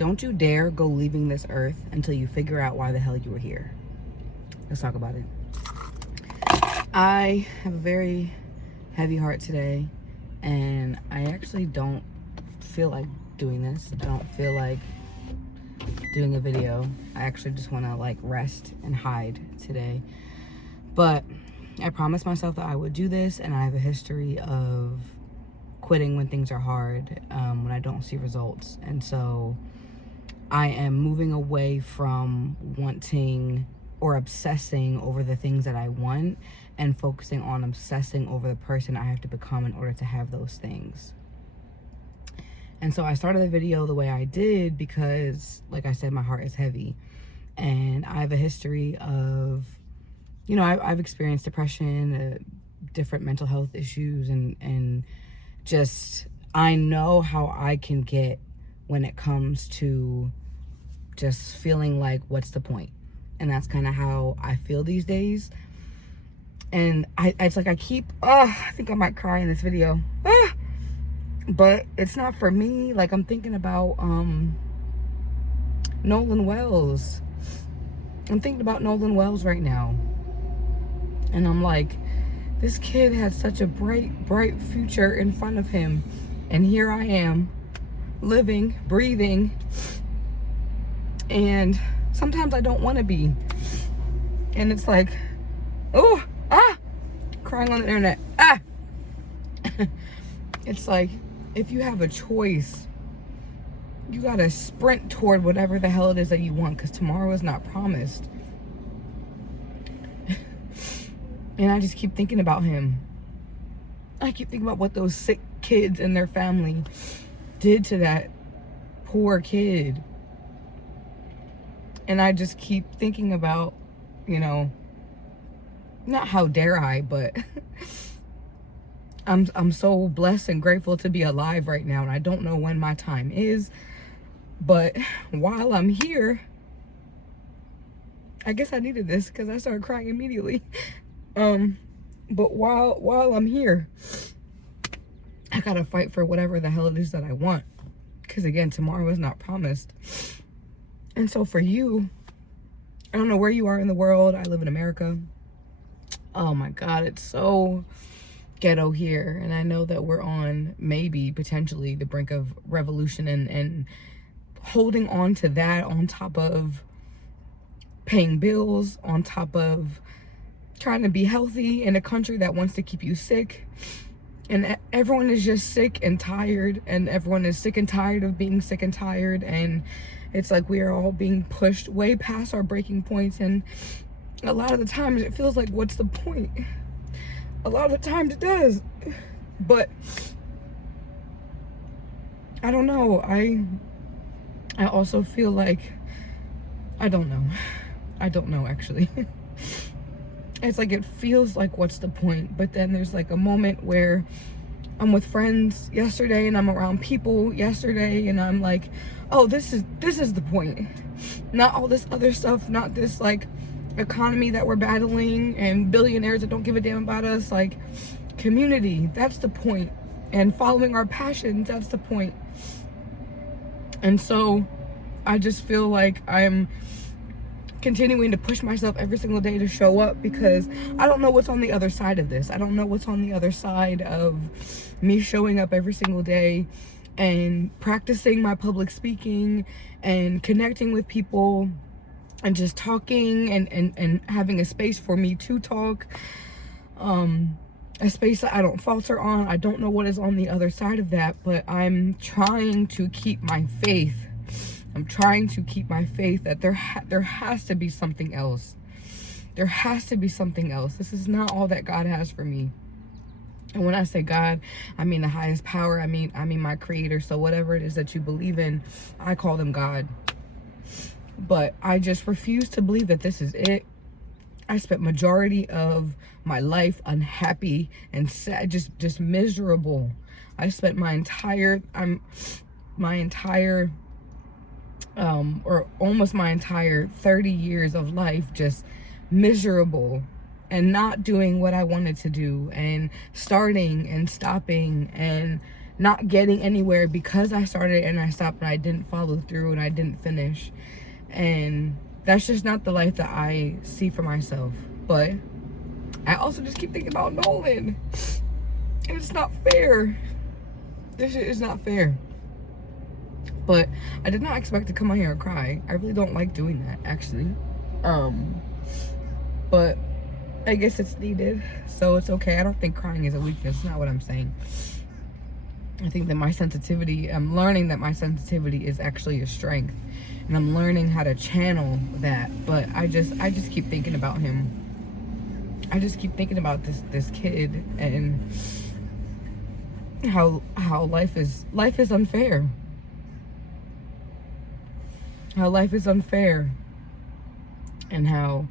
Don't you dare go leaving this earth until you figure out why the hell you were here. Let's talk about it. I have a very heavy heart today, and I actually don't feel like doing this. I don't feel like doing a video. I actually just want to like rest and hide today. But I promised myself that I would do this, and I have a history of quitting when things are hard, when I don't see results. And so I am moving away from wanting or obsessing over the things that I want and focusing on obsessing over the person I have to become in order to have those things. And so I started the video the way I did because, like I said, my heart is heavy. And I have a history of, you know, I've experienced depression, different mental health issues, and just, I know how I can get when it comes to just feeling like, what's the point? And that's kind of how I feel these days. And it's like I think I might cry in this video. But it's not for me. Like, I'm thinking about Nolan Wells. I'm thinking about Nolan Wells right now. And I'm like, this kid had such a bright future in front of him. And here I am, living, breathing. And sometimes I don't want to be. And it's like, crying on the internet. It's like, if you have a choice, you gotta sprint toward whatever the hell it is that you want, because tomorrow is not promised. And I just keep thinking about him. I keep thinking about what those sick kids and their family did to that poor kid. And I just keep thinking about, you know, not how dare I, but I'm so blessed and grateful to be alive right now, and I don't know when my time is, but while I'm here, I guess I needed this because I started crying immediately. But while I'm here, I gotta fight for whatever the hell it is that I want, because again, tomorrow is not promised. And so for you, I don't know where you are in the world. I live in America. Oh my God, it's so ghetto here. And I know that we're on maybe potentially the brink of revolution, and holding on to that on top of paying bills, on top of trying to be healthy in a country that wants to keep you sick. And everyone is just sick and tired, and everyone is sick and tired of being sick and tired. And it's like we are all being pushed way past our breaking points. And a lot of the times it feels like, what's the point? A lot of the times it does. But I don't know. I also feel like, I don't know actually. It's like, it feels like, what's the point? But then there's like a moment where I'm with friends yesterday, and I'm around people yesterday, and I'm like, oh, this is the point. Not all this other stuff, not this like economy that we're battling and billionaires that don't give a damn about us. Like, community, that's the point. And following our passions, that's the point. And so I just feel like I'm continuing to push myself every single day to show up, because I don't know what's on the other side of this. I don't know what's on the other side of me showing up every single day and practicing my public speaking and connecting with people and just talking and having a space for me to talk, a space that I don't falter on. I don't know what is on the other side of that, but I'm trying to keep my faith. I'm trying to keep my faith that there has to be something else. There has to be something else. This is not all that God has for me. And when I say God, I mean the highest power. I mean my creator. So whatever it is that you believe in, I call them God. But I just refuse to believe that this is it. I spent majority of my life unhappy and sad, just miserable. I spent my entire or almost my entire 30 years of life just miserable and not doing what I wanted to do, and starting and stopping and not getting anywhere because I started and I stopped and I didn't follow through and I didn't finish. And that's just not the life that I see for myself. But I also just keep thinking about Nolan. And it's not fair. This shit is not fair. But I did not expect to come on here and cry. I really don't like doing that, actually. But I guess it's needed, so it's okay. I don't think crying is a weakness. It's not what I'm saying. I think that my sensitivity, I'm learning that my sensitivity is actually a strength. And I'm learning how to channel that. But I just keep thinking about him. I just keep thinking about this kid and how life is unfair. How life is unfair. And how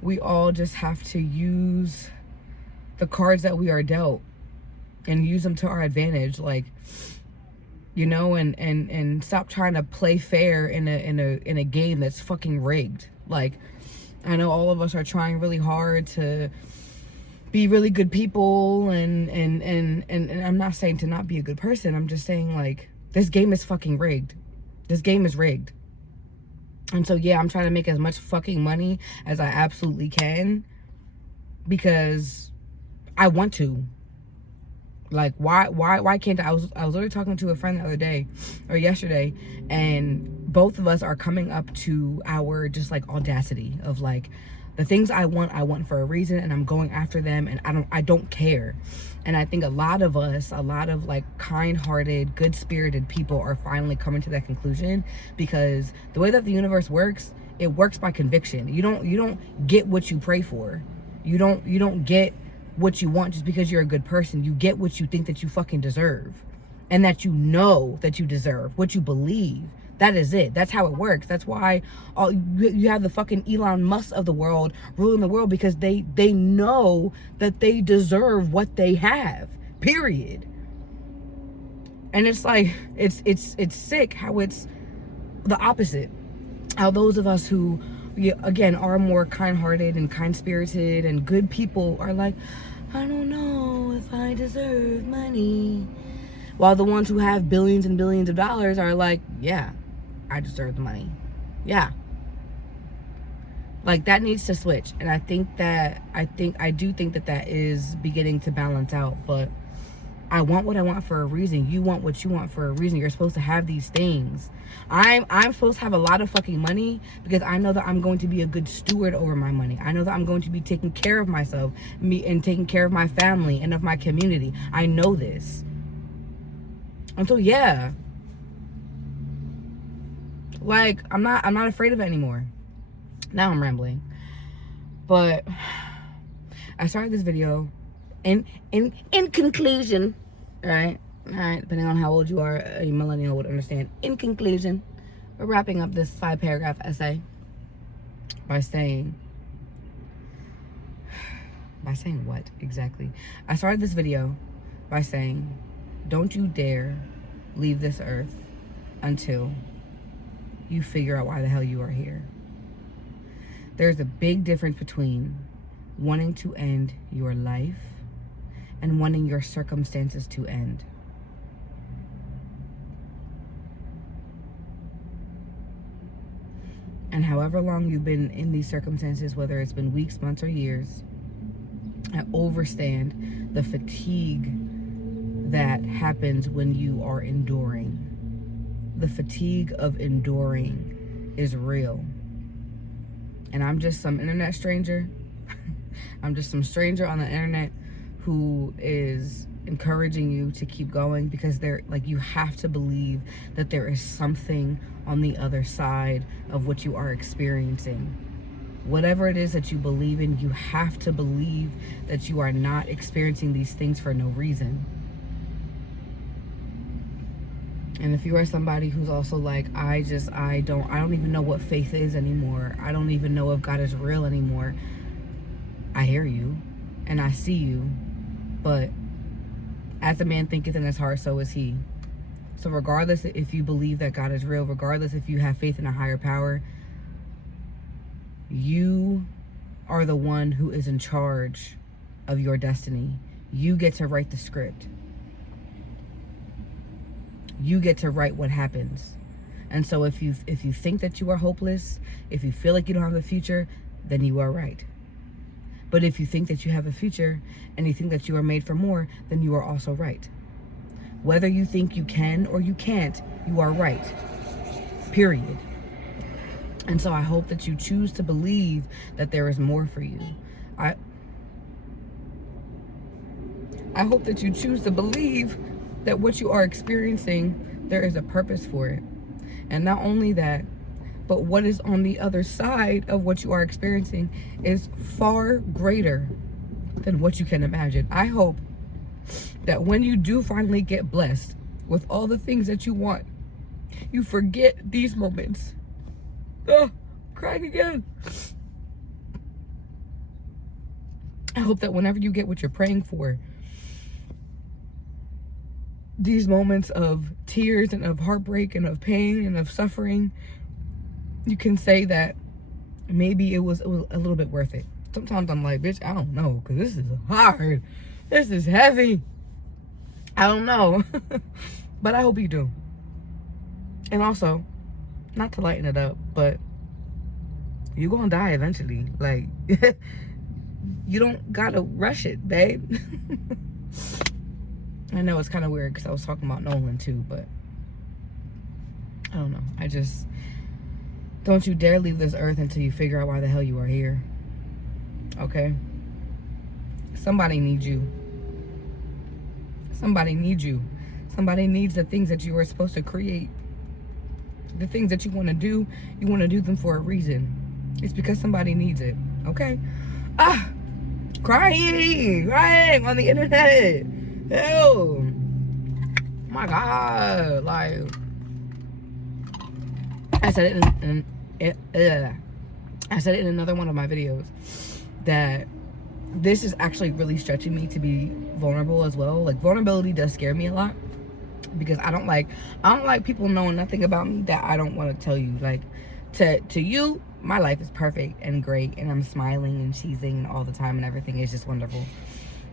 we all just have to use the cards that we are dealt and use them to our advantage, like, you know, and stop trying to play fair in a game that's fucking rigged. Like, I know all of us are trying really hard to be really good people, and I'm not saying to not be a good person. I'm just saying, like, this game is fucking rigged. This game is rigged. And so, yeah, I'm trying to make as much fucking money as I absolutely can because I want to. Like, why can't I was literally talking to a friend the other day or yesterday, and both of us are coming up to our just like audacity of like the things I want for a reason, and I'm going after them, and I don't care. And I think a lot of us, a lot of like kind-hearted, good-spirited people are finally coming to that conclusion, because the way that the universe works, it works by conviction. You don't get what you pray for. You don't get what you want just because you're a good person. You get what you think that you fucking deserve, and that you know that you deserve, what you believe. That is it. That's how it works. That's why you have the fucking Elon Musk of the world ruling the world, because they know that they deserve what they have. Period. And it's like, it's sick how it's the opposite. How those of us who, again, are more kind-hearted and kind-spirited and good people are like, I don't know if I deserve money. While the ones who have billions and billions of dollars are like, yeah, I deserve the money. Yeah. Like, that needs to switch. And I do think that is beginning to balance out. But I want what I want for a reason. You want what you want for a reason. You're supposed to have these things. I'm supposed to have a lot of fucking money because I know that I'm going to be a good steward over my money. I know that I'm going to be taking care of myself, and taking care of my family and of my community. I know this. And so, yeah. Like, I'm not afraid of it anymore. Now I'm rambling. But I started this video in conclusion, right? Depending on how old you are, a millennial would understand. In conclusion, we're wrapping up this 5-paragraph essay by saying what exactly? I started this video by saying, don't you dare leave this earth until you figure out why the hell you are here. There's a big difference between wanting to end your life and wanting your circumstances to end. And however long you've been in these circumstances, whether it's been weeks, months, or years, I understand the fatigue that happens when you are enduring. The fatigue of enduring is real. And I'm just some internet stranger. I'm just some stranger on the internet who is encouraging you to keep going, because you have to believe that there is something on the other side of what you are experiencing. Whatever it is that you believe in, you have to believe that you are not experiencing these things for no reason. And if you are somebody who's also like, I don't even know what faith is anymore. I don't even know if God is real anymore. I hear you and I see you, but as a man thinketh in his heart, so is he. So regardless if you believe that God is real, regardless if you have faith in a higher power, you are the one who is in charge of your destiny. You get to write the script. You get to write what happens. And so if you think that you are hopeless, if you feel like you don't have a future, then you are right. But if you think that you have a future and you think that you are made for more, then you are also right. Whether you think you can or you can't, you are right. Period. And so I hope that you choose to believe that there is more for you. I hope that you choose to believe that what you are experiencing, there is a purpose for it. And not only that, but what is on the other side of what you are experiencing is far greater than what you can imagine. I hope that when you do finally get blessed with all the things that you want, you forget these moments. Oh, crying again. I hope that whenever you get what you're praying for, these moments of tears and of heartbreak and of pain and of suffering, you can say that maybe it was a little bit worth it. Sometimes I'm like, bitch, I don't know, because this is hard. This is heavy. I don't know. But I hope you do. And also, not to lighten it up, but you're gonna die eventually. Like, you don't gotta rush it, babe. I know it's kind of weird because I was talking about Nolan too, but I don't know. I just, don't you dare leave this earth until you figure out why the hell you are here. Okay? Somebody needs you. Somebody needs you. Somebody needs the things that you were supposed to create. The things that you want to do them for a reason. It's because somebody needs it. Okay? Crying on the internet. Ew. My God. Like, I said it in another one of my videos that this is actually really stretching me to be vulnerable as well. Like, vulnerability does scare me a lot because I don't like people knowing nothing about me that I don't want to tell you. Like, to you, my life is perfect and great and I'm smiling and cheesing all the time and everything is just wonderful.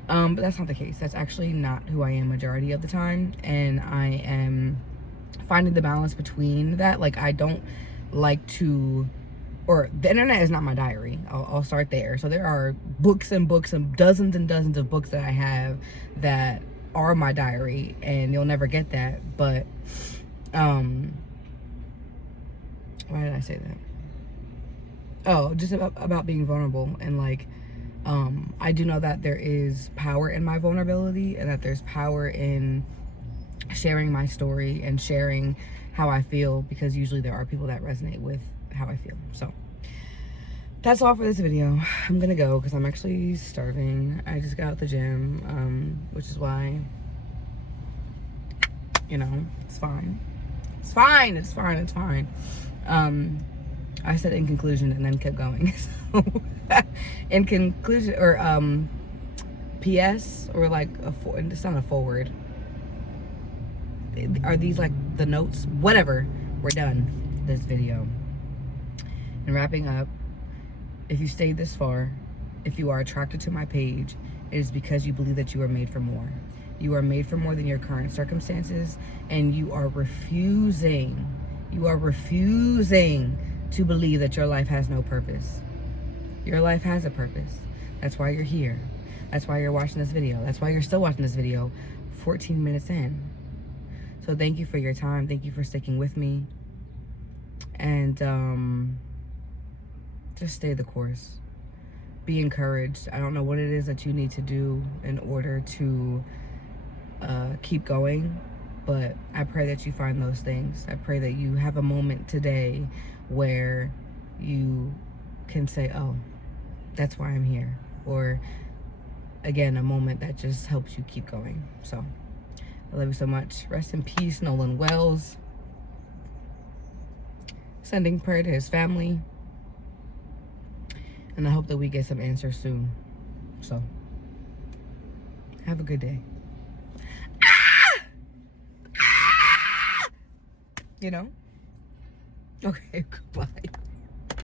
But that's not the case. That's actually not who I am majority of the time, and I am finding the balance between that. Like, I don't like to, or the internet is not my diary. I'll start there. So there are books and books and dozens of books that I have that are my diary, and you'll never get that. But why did I say that? Oh, just about being vulnerable. And like, I do know that there is power in my vulnerability, and that there's power in sharing my story and sharing how I feel, because usually there are people that resonate with how I feel. So that's all for this video. I'm gonna go because I'm actually starving. I just got out the gym, which is why, you know, it's fine. It's fine. It's fine. It's fine. I said in conclusion and then kept going. So in conclusion, or PS, or like it's not a forward. Are these like the notes? Whatever. We're done this video. And wrapping up, if you stayed this far, if you are attracted to my page, it is because you believe that you are made for more. You are made for more than your current circumstances, and you are refusing to believe that your life has no purpose. Your life has a purpose. That's why you're here. That's why you're watching this video. That's why you're still watching this video 14 minutes in. So thank you for your time. Thank you for sticking with me. And just stay the course. Be encouraged. I don't know what it is that you need to do in order to keep going, but I pray that you find those things. I pray that you have a moment today where you can say, oh, that's why I'm here. Or again, a moment that just helps you keep going. So I love you so much. Rest in peace, Nolan Wells. Sending prayer to his family. And I hope that we get some answers soon. So have a good day. You know? Okay, goodbye.